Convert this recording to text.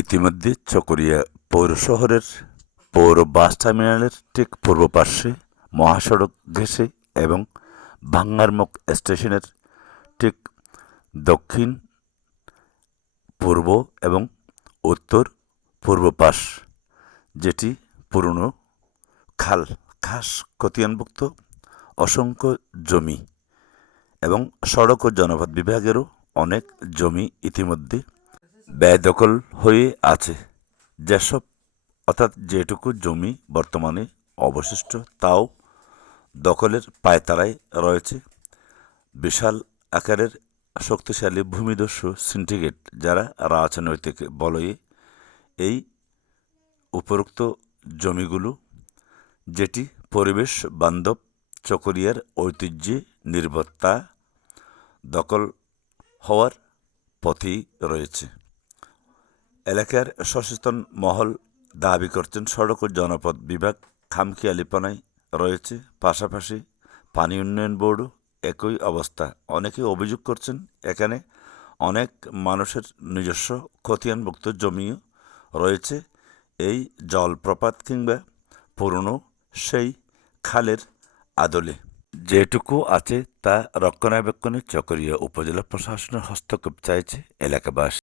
ইতিমধ্যে চকরিয়া পৌর শহরের পৌর বাস টার্মিনালের ঠিক পূর্ব পার্শ্বে মহাসড়ক ঘেঁষে এবং ভাঙ্গারমুখ স্টেশনের ঠিক দক্ষিণ পূর্ব এবং উত্তর পূর্ব পাশ, যেটি পুরনো খাল, খাস খতিয়ানভুক্ত অসংখ্য জমি এবং সড়ক ও জনপথ বিভাগেরও অনেক জমি ইতিমধ্যে বেদখল হয়ে আছে। যেসব অর্থাৎ যেটুকু জমি বর্তমানে অবশিষ্ট তাও দখলের পায়তারায় রয়েছে বিশাল আকারের শক্তিশালী ভূমিদস্যু সিন্ডিকেট, যারা রাজনৈতিক বলয়ে এই উপরোক্ত জমিগুলো, যেটি পরিবেশ বান্ধব চকরিয়ার ঐতিহ্যে নির্ভরতা, দখল হওয়ার পথেই রয়েছে। এলাকার সচেতন মহল দাবি করছেন সড়ক ও জনপথ বিভাগ খামখেয়ালিপনায় রয়েছে, পাশাপাশি পানি উন্নয়ন বোর্ডও একই অবস্থা। অনেকে অভিযোগ করছেন এখানে অনেক মানুষের নিজস্ব খতিয়ানভুক্ত জমিও রয়েছে এই জলপ্রপাত কিংবা পুরনো সেই খালের আদলে। যেটুকু আছে তা রক্ষণাবেক্ষণে চকরিয়া উপজেলা প্রশাসনের হস্তক্ষেপ চাইছে এলাকাবাসী।